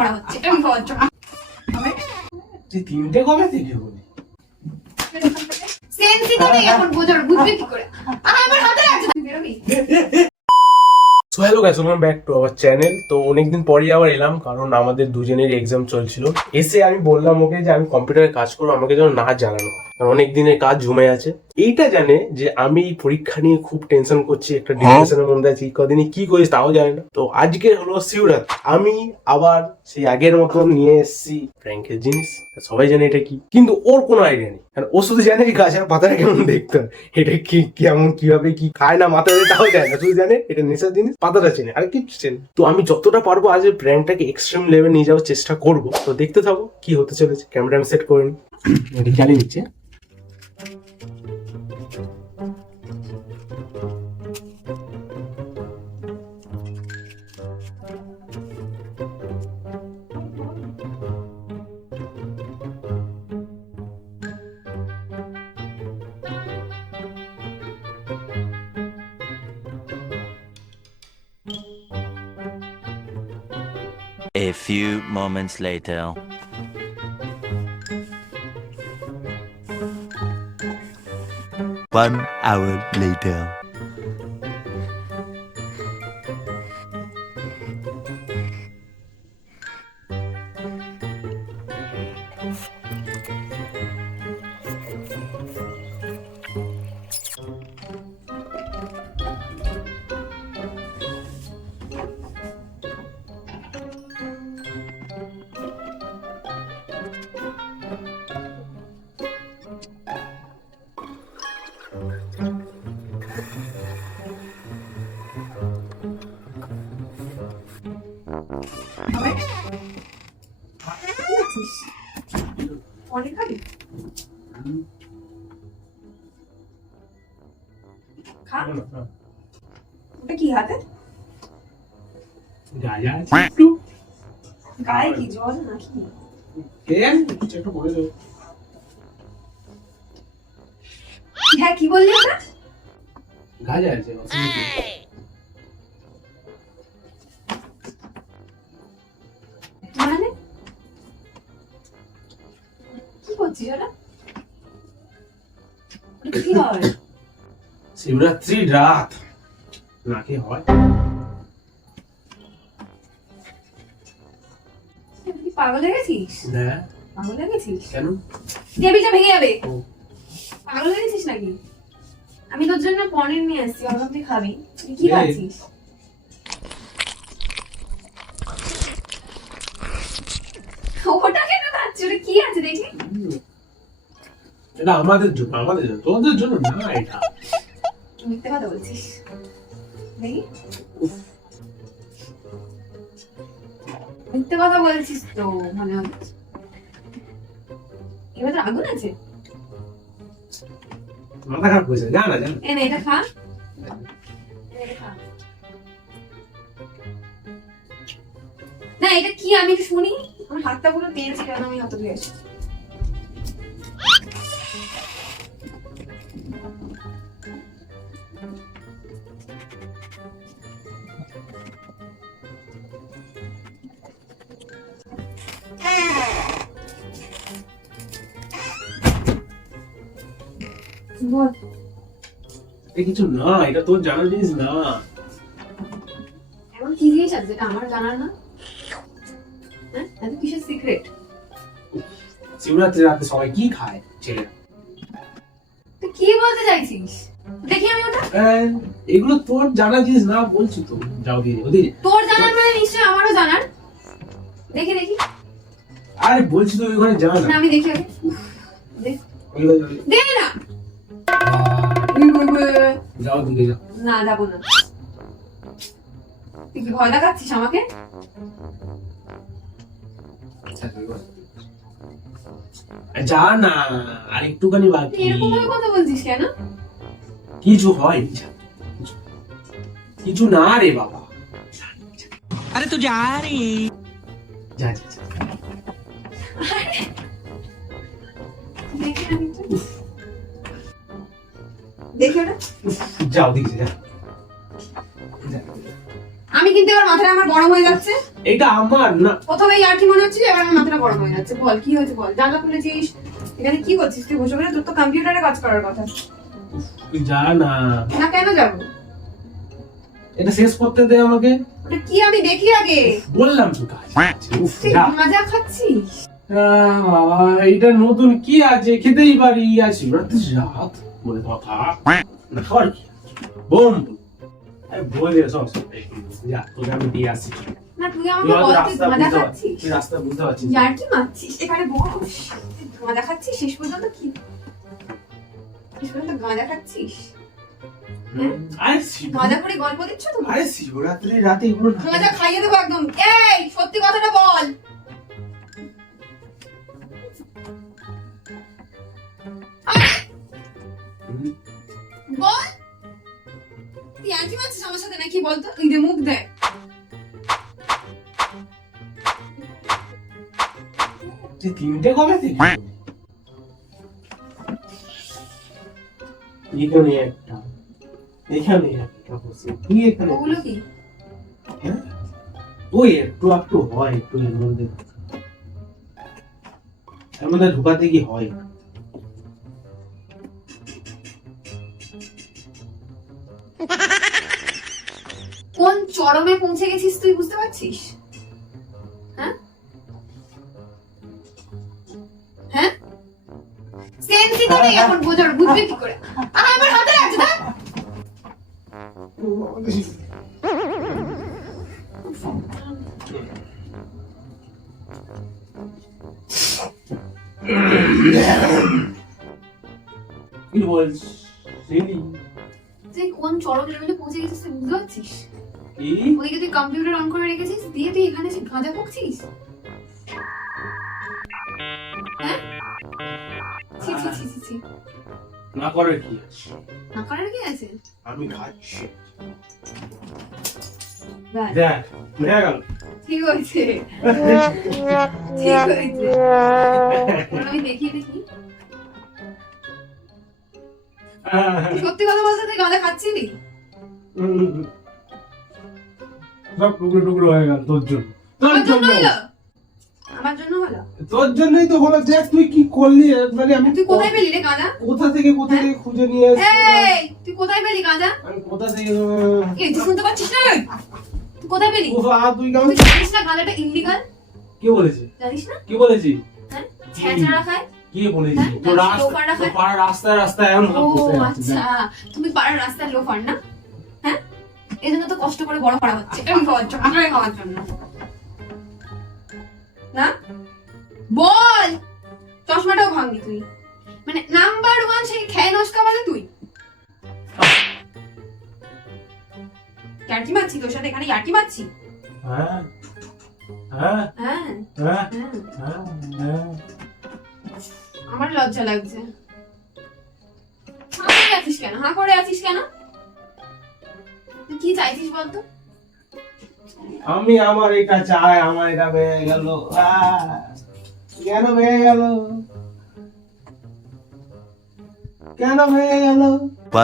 করা হচ্ছে এটা আমি বজ্র যে তিনটে কবে থেকে বলি সেন্সি তো নেই এখন বুঝবে কি করে আমার হাতে আছে তুই বেরোবি। So hello guys, welcome back to our channel. তো অনেকদিন পরেই আবার এলাম, কারণ আমাদের দুজনের এক্সাম চলছিল। এসে আমি বললাম ওকে যে আমি কম্পিউটারে কাজ করবো, আমাকে যেন না জানানো হয়, কারণ অনেক দিনের কাজ জমে আছে। এইটা জানে যে আমি পরীক্ষা নিয়ে খুব টেনশন করছি, একটা ডিপ্রেশনের মধ্যে আছি, কদিনে কি করিস তাও জানে না। তো আজকে হলো শিবরাত্রি, আমি আবার সেই আগের মতন নিয়ে এসেছি প্র্যাঙ্কের জিনিস। সবাই জানে এটা কি, কিন্তু ওর কোনো আইডিয়া নেই। কারণ ও শুধু জানে যে গাছের পাতাটা কেমন দেখতে হয়, এটা কি কেমন কিভাবে কি খায় না মাথায় তাও জানে না, শুধু জানে এটা নেশার জিনিস, পাতাটা চেনে আর কিছু চেনে। তো আমি যতটা পারবো আজ প্র্যাঙ্কটাকে এক্সট্রিম লেভেল নিয়ে যাওয়ার চেষ্টা করবো। তো দেখতে থাকো কি হতে চলেছে। ক্যামেরা আমি সেট করে নিই, এটা চালিয়ে নিচ্ছে। A few moments later. One hour later. অনেক খাবি খা ওটা কি হাতে গায়া আছে একটু, গায়ে কি জল নাকি কিছু একটা বলে দেবো। হ্যাঁ কি বললি ওটা গাজা আছে মানে কি করছিস ওটা ওটা কি হয় শিবরাত্রি রাত নাকি হয়। তুই কি পাগল হয়ে গেছিস না পাগল হয়ে গেছিস কেন? টেবিলটা ভেঙে যাবে ও, পাগল হয়ে গেছিস নাকি আমি তোর জন্য পনির নিয়ে এসেছি ভাবলাম তুই খাবি তুই কি এই। খাচ্ছিস ওটা কেন খাচ্ছিস ওটা কি আছে দেখি এটা আমাদের জন্য, আমাদের জন্য, তোদের জন্য না। এটা মিথ্যে কথা বলছিস দেখি মিথ্যে কথা বলছিস তো মনে হচ্ছে এবার তো আগুন আছে মাথা খারাপ করেছে, জানা জানা। এনে এটা খা এটা খা। না এটা কি আমি একটু শুনি আমার হাতটা পুরো তেল ছিল আমি হাত ধুয়ে আসি বল এটা কিছু না, এটা তোর জানার জিনিস না। এমন কি জিনিস আছে যেটা আমার জানার না হ্যাঁ এত কিসের সিক্রেট শিবরাত্রি রাতে সবাই কি খায় ছেলে? তুই কি বলতে চাইছিস দেখি আমি ওটা এগুলো তোর জানার জিনিস না বলছি তো। যাও দিয়ে দে, ওদিকে। তোর জানার মানে নিশ্চয়ই আমারও জানার দেখি দেখি আরে বলছি তো ওইখানে যা না না। আমি দেখি আগে দেখ ওইখানে দে না যাও, দিকে যাও। না যাবো না তুই কি ভয় দেখাচ্ছিস আমাকে যা না, আর একটুখানি তুই বাকি। এরকম ভাবে কথা বলছিস কেন কিছু হয় কিছু না রে বাবা। अरे तू जा रही যা যা যা। দেখি আমি তো। দেখি ওটা যাও দিকে যা। আমি আমি কিন্তু এবার মাথাটা আমার গরম হয়ে যাচ্ছে। এটা আমার না। প্রথমে ইয়ার্কি মনে হচ্ছিল, এবার আমার মাথাটা গরম হয়ে যাচ্ছে। বল কি হয়েছে বল, জানলা খুলেছিস, এখানে কি করছিস তুই বসে বসে? তোর তো কম্পিউটারে কাজ করার কথা। তুই যা না। না কেন যাবো? এটা শেষ করতে দে আমাকে। ওটা কি আমি দেখি আগে। বললাম তো কাজ আছে। উফ, তুই যা। মজা খাচ্ছিস? বাবা এটা নতুন কি আছে, খেতেই পারি। আছি রাত বলে কথা না, খাবার কি বোম বলে সব যা, তোকে আমি দিয়ে আসি। না তুই আমাকে বল, তুই মজা খাচ্ছিস? তুই রাস্তা বুঝতে পারছিস? ইয়ার্কি মারছিস? এখানে বস, তুই মজা খাচ্ছিস শেষ পর্যন্ত? কি শেষ পর্যন্ত মজা খাচ্ছিস? আইসি মজা করে গল্প দিচ্ছ তো? আরে শিবরাত্রি রাতে এগুলো মজা খাইয়ে দেবো একদম। এই সত্যি কথাটা বল। বল, তুই আন্টি মারছিস আমার সাথে নাকি? বলতো তুই দে, মুখ দে। তিনটে কবে থেকে? এখানে একটা, এখানে একটা বসে, তুই এখানে ওগুলো কি? হ্যাঁ? ওই একটু একটু হয়, একটু এর মধ্যে ঢুকাতে কি হয়। কোন চরমে পৌঁছে গেছিস তুই বুঝতে পারছিস? হ্যাঁ হ্যাঁ, সেন্সি তো নেই এখন, বুঝবি কি করে? আমার হাতে লাগছে না। কি বলছিস? তুই কোন চরম লেভেলে পৌঁছে গেছিস তুই বুঝতে পারছিস? কি? ওদিকে তুই কম্পিউটার অন করে রেখেছিস, দিয়ে তুই এখানে এসে গাঁজা ফুঁকছিস? হ্যাঁ? ছি ছি ছি ছি ছি। না করে কি আছে? না করার কি আছে? আমি খাচ্ছি। দেখ, দেখ হয়ে গেল। ঠিক হয়েছে, ঠিক হয়েছে। বল, আমি দেখিয়ে দেখি। সত্যি কথা বলতে তুই গাঁজা খাচ্ছিলি? সব টুকরো টুকরো হয়ে গেল তোর জন্য। আমার জন্য হলো? আমার জন্য হলো? তোর জন্যই তো হলো। দেখ তুই কি করলি, মানে আমি তুই কোথায় পেলি রে গাঁজা? কোথা থেকে খুঁজে নিয়ে আসছি। এই তুই কোথায় পেলি গাঁজা? আমি কোথা থেকে এই তুই শুনতে পাচ্ছিস না? তুই কোথায় পেলি? তুই কেমন? তুই জানিস না গাঁজাটা ইল্লিগাল? কে বলেছে? জানিস না? কে বলেছি? হ্যাঁ, ছেঁচড়া খায়। কে বলেছি? হ্যাঁ, তোর লোফাররা খায়। পাড়ার রাস্তায় রাস্তায় এমন ও বসে আছে। আচ্ছা, তুমি পাড়ার রাস্তার লোফার না? হ্যাঁ, এই জন্য তো কষ্ট করে বড় করা হচ্ছে আমি খাওয়ার জন্য, আমি খাওয়ার জন্য না? বল, চশমাটাও ভাঙলি তুই, মানে নাম্বার ওয়ান সেই খেয়ে নস্কা বলে তুই। ইয়ার্কি মারছি তোর সাথে, এখানে ইয়ার্কি মারছি। হ্যাঁ হ্যাঁ হ্যাঁ হ্যাঁ হ্যাঁ, হ্যাঁ হ্যাঁ। আমার লজ্জা লাগছে। হাঁ করে আছিস কেন? হাঁ করে আছিস কেন? তুই কি চাইছিস বলতো? আমি আমার এটা চাই, আমার এটা বেয়ে গেল। কেন বেয়ে গেল? কেন বেয়ে গেল?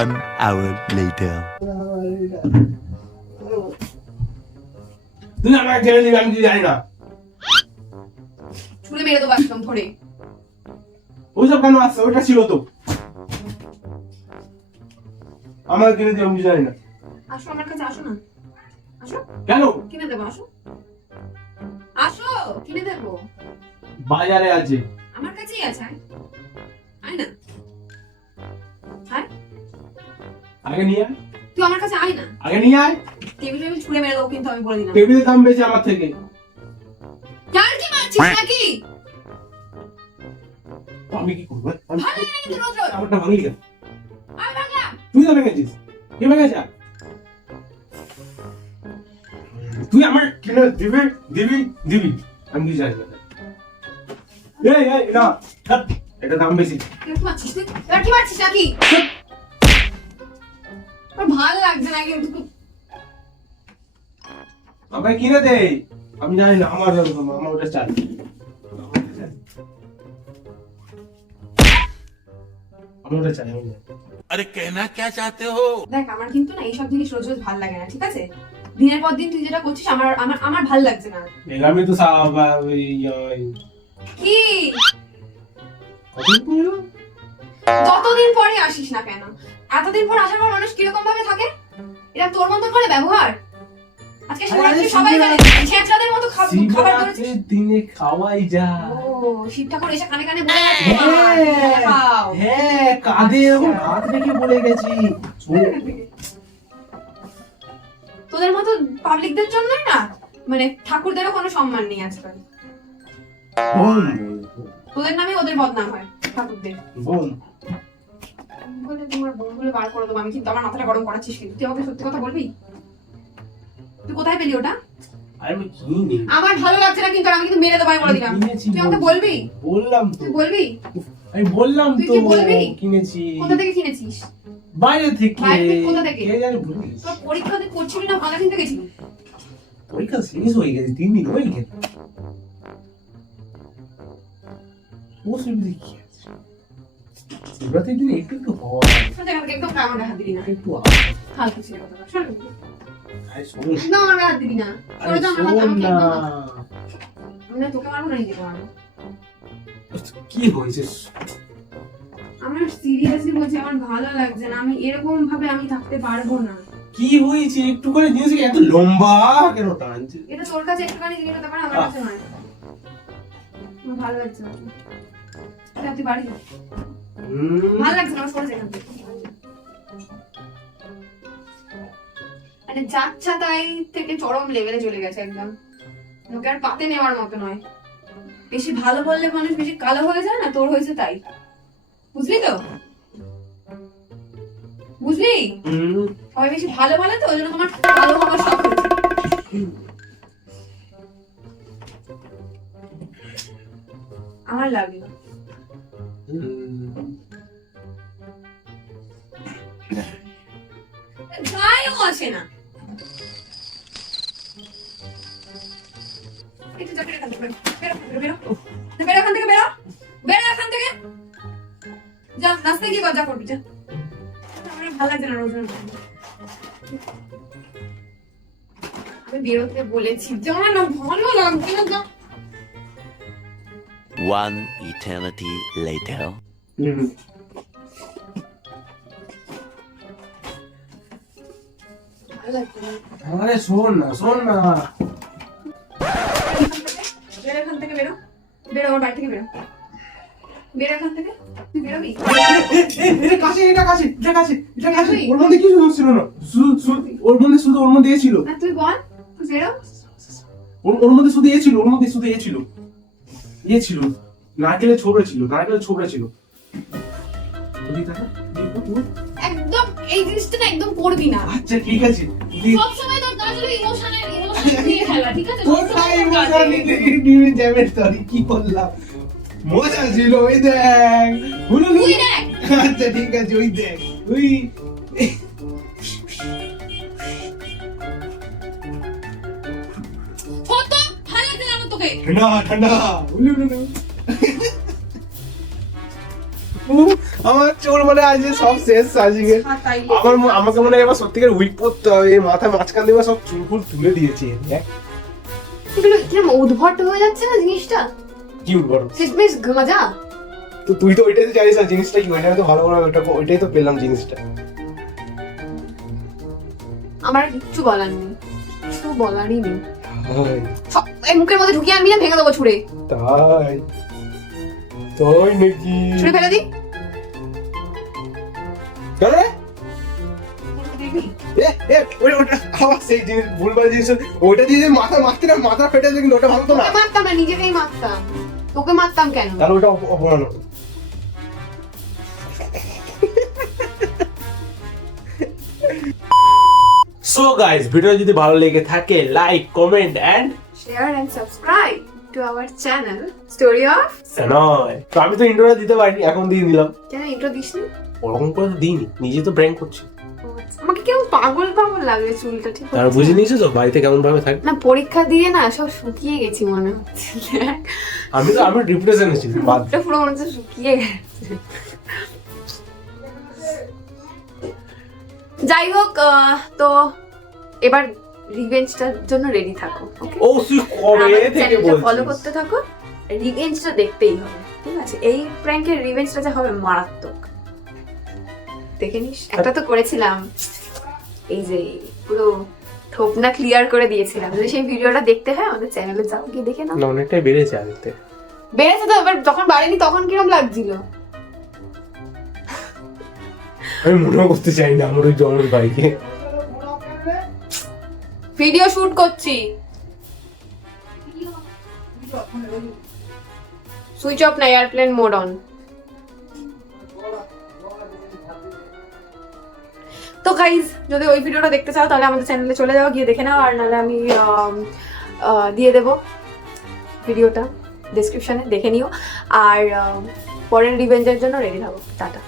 1 hour later. তুই আমাকে জেনে দিবি, আমি কিছু জানি না। ছুঁড়ে মেরে দেবো একদম ধরে। ওইসব কেন আসছে? ওইটা ছিল তো। আমার কিনে দিবি, আমি কিছু জানি না। আসো আমার কাছে, আসো না, আসো কেন? কিনে দেবো, আসো আসো কিনে দেবো। বাজারে আছে। আমার কাছেই আছে, আয় আয় না, আয়। আগে নিয়ে আয়, তুই আমার কাছে আয় না। আগে নিয়ে আয়। টেবিল টেবিল ছুঁড়ে মেরে দেবো কিন্তু, আমি বলে দিলাম। টেবিলের দাম বেশি আমার থেকে। ইয়ার কি মারছিস নাকি? আমি কি করবো? আমি ভালো লাগে কিন্তু রোজ রোজ। আমারটা ভাঙি কেন? আমি ভাঙলাম। তুই তো ভেঙেছিস। কে ভেঙেছে? তুই আমার কিনে দিবি দিবি দিবি, আমি কিছু জানি না। এই এই না, ধ্যাৎ, এটা দাম বেশি। ইয়ার কি মারছিস তুই? ইয়ার কি মারছিস নাকি? আমার ভালো লাগছে না কিন্তু। আমাকে কিনে দে, আমি জানি না। আমার ওটা চাই। আমি ওটা চাই। अरे कहना क्या चाहते हो? দেখ আমার কিন্তু না এইসব জিনিস রোজ রোজ ভালো লাগে না, ঠিক আছে? দিনের পর দিন তুই যেটা করছিস আমার আমার আমার ভালো লাগছে না। এলামে তো কি যতদিন পরে আসিস না কেন, এতদিন পর আসার পর মানুষ কিরকম ভাবে থাকে? এটা তোর মতো করে ব্যবহার? আজকে শিবরাত্রি সবাই জানে, ছেঁচড়াদের মতো খাবার করেছিস। দিনে খাওয়াই যা। ও শিব ঠাকুর এসে কানে কানে বলে গেছে খাও। হ্যাঁ, কাঁধে এরকম হাত রেখে বলে গেছি। তোদের মতো পাবলিকদের জন্যই না মানে ঠাকুরদেরও কোনো সম্মান নেই আজকাল। তোদের নামে ওদের বদনাম হয় ঠাকুরদের। বলে তোমার বোন বলে বার করে দেবো আমি, কিন্তু আমার মাথাটা গরম করাচ্ছিস কিন্তু। তুই আমাকে সত্যি কথা বলবি? তুই কোথায় পেলি ওটা? আমার ভালো লাগছে না কিন্তু, আমি কিন্তু মেরে দেবো, আমি বলে দিলাম। তুই আমাকে বলবি? বললাম তো। তুই বলবি? আমি বললাম তুই তো কি বলবি? কিনেছি। কোথা থেকে কিনেছিস? বাইরে থেকে। বাইরে থেকে? কোথা থেকে? কে জানে ভুলে গেছি। তোর পরীক্ষা দিয়ে করছিলি না ভালো কিনতে গেছিলি? পরীক্ষা শেষ হয়ে গেছে, 3 দিন হয়ে গেছে। অসুবিধা কি আছে? শিবরাত্রির দিন একটু একটু হওয়া একদম আমার হাত দিবি না। একটু ফালতু ছিল কথা। শোন আরে শোন একদম আমার হাত দিবি না। আরে তোর তো আমার হাত শোন আমাকে না। আমি না তোকে মারবো না নিজেকে মারবো। কি হয়েছে? আমার সিরিয়াসলি বলছি, আমার ভালো লাগছে না, আমি এরকম ভাবে আমি থাকতে পারবো না। কি হয়েছে? একটু করে জিনিসকে এত লম্বা কেন টানছে? এটা তোর কাছে একটুখানি জিনিস হতে পারে, আমার কাছে নয়। আমার ভালো লাগছে না। তুই বাড়ি যা। ভালো লাগছে না, আমার সরে যেখান থেকে। মানে যাচ্ছা তাই থেকে চরম লেভেলে চলে গেছে একদম। লোকে আর পাতে নেওয়ার মতো নয়। বেশি ভালো বললে মানুষ বেশি কালো হয়ে যায় না, তোর হয়েছে তাই। বুঝলি তো? বুঝলি? সবাই বেশি ভালো বলে তো, ওই জন্য তোমার ভালো হওয়ার শখ হয়েছে। আমার লাগে না। গায়েও আসে না। একটু যা, বেরো এখান থেকে, বেরো, বেরো, বেরো এখান থেকে, বেরো, বেরো এখান থেকে। যা রাস্তায় গিয়ে যা করবি, যা। আমার ভালো লাগছে না রোজ রোজ। আমি বেরোতে বলেছি, যা না, ভালো লাগছে না, যা। One eternity later. ভালো লাগছে না। আরে শোন না, শোন না। বেরো এখান থেকে, বেরো, বেরো আমার বাড়ি থেকে, বেরো, বেরো এখান থেকে। তুই বেরোবি? এটা কাছে, এটা কাছে, এটা কাছে, এটা কাছে। ওর মধ্যে কিছু ছিল না, ওর মধ্যে শুধু ওর মধ্যে ছিল। না তুই বল, তুই বেরো। ওর মধ্যে শুধু এ ছিল, ওর মধ্যে শুধু এ ছিল, ইয়ে ছিল, নারকেলের ছোবড়া ছিল, নারকেলের ছোবড়া ছিল। একদম এই জিনিসটা না একদম করবি না। আচ্ছা ঠিক আছে। সব সময় তোর কাজ হলো ইমোশন দিয়ে খেলা, ঠিক আছে? তোর ভাই ইমোশন নিয়ে যাবে তো, কি করলাম? মজা ছিল, ওই দেখ। তুই দেখ। আচ্ছা ঠিক আছে, ওই দেখ, ওই কত ভালো লাগছে না তোকে। ঠান্ডা ঠান্ডা। আমার চোর মানে আজ সব শেষ আজকে। আমাকে মনে হয় এবার সত্যিকার উইক পড়তে হবে। এই মাথা মাঝখান দিয়ে সব চুল ফুল তুলে দিয়েছে। এগুলো কিরকম উদ্ভট হয়ে যাচ্ছে না জিনিসটা। কি উদ্ভট? শেষমেশ গাঁজা। তো তুই তো ওইটাই তো জানিস না জিনিসটা কি, ওইটা তো ভালো করে ওইটাই তো পেলাম জিনিসটা। আমার কিচ্ছু বলার নেই, কিছু বলারই নেই। হাই এই মুখের মধ্যে ঢুকিয়ে আনবি না, ভেঙে দেবো ছুঁড়ে। তাই তাই নাকি? ছুঁড়ে ফেলে দি। কেন? ওইটা আবার সেই জিনিস, ভুলভাল জিনিস। ওইটা দিয়ে মাথা মারতে না, মাথা ফেটে যায়, কিন্তু ওটা ভালো তো না। মারতাম না, নিজেকেই মারতাম। তোকে মারতাম কেন? তাহলে ওটা অপমান। সো গাইস, ভিডিও যদি ভালো লেগে থাকে like, comment and share and subscribe to our channel story of সানয়। তো আমি তো ইন্ট্রোটা দিতে পারিনি, এখন দিয়ে দিলাম। কেন ইন্ট্রো দিসনি? ওরকম করে তো দিইনি, নিজে তো প্র্যাঙ্ক করছি। আমাকে কেমন পাগল পাগল লাগে চুলটা, ঠিক আর বুঝে নিয়েছো তো বাড়িতে কেমন ভাবে থাকি। না পরীক্ষা দিয়ে না সব শুকিয়ে গেছি মনে হচ্ছে। আমি ডিপ্রেশনে ছিলাম, বাদ। এটা পুরো মনে হচ্ছে শুকিয়ে গেছে। যাই হোক, তো এবার রিভেঞ্জটার জন্য রেডি থাকো, ওকে? ও তুই কবে থেকে ফলো বলছিস? করতে থাকো, রিভেঞ্জটা দেখতেই হবে, ঠিক আছে? এই প্র্যাঙ্কের রিভেঞ্জটা যা হবে মারাত্মক, দেখে নিস। একটা তো করেছিলাম, এই যে পুরো থোপনা ক্লিয়ার করে দিয়েছিলাম। যদি সেই ভিডিওটা দেখতে হয় আমাদের চ্যানেলে যাও, গিয়ে দেখে নাও। না অনেকটাই বেড়েছে আনতে। বেড়েছে তো, এবার যখন বাড়েনি তখন কিরম লাগছিল? আমি মনেও করতে চাই না আমার ওই জমজ ভাইকে। ভিডিও শুট করছি, সুইচ অফ না, এয়ারপ্লেন মোড অন। তো গাইজ, যদি ওই ভিডিওটা দেখতে চাও তাহলে আমাদের চ্যানেলে চলে যাও, গিয়ে দেখে নাও। আর নাহলে আমি দিয়ে দেবো ভিডিওটা ডেসক্রিপশনে, দেখে নিও। আর পরের রিভেঞ্জের জন্য রেডি থাকো। টাটা।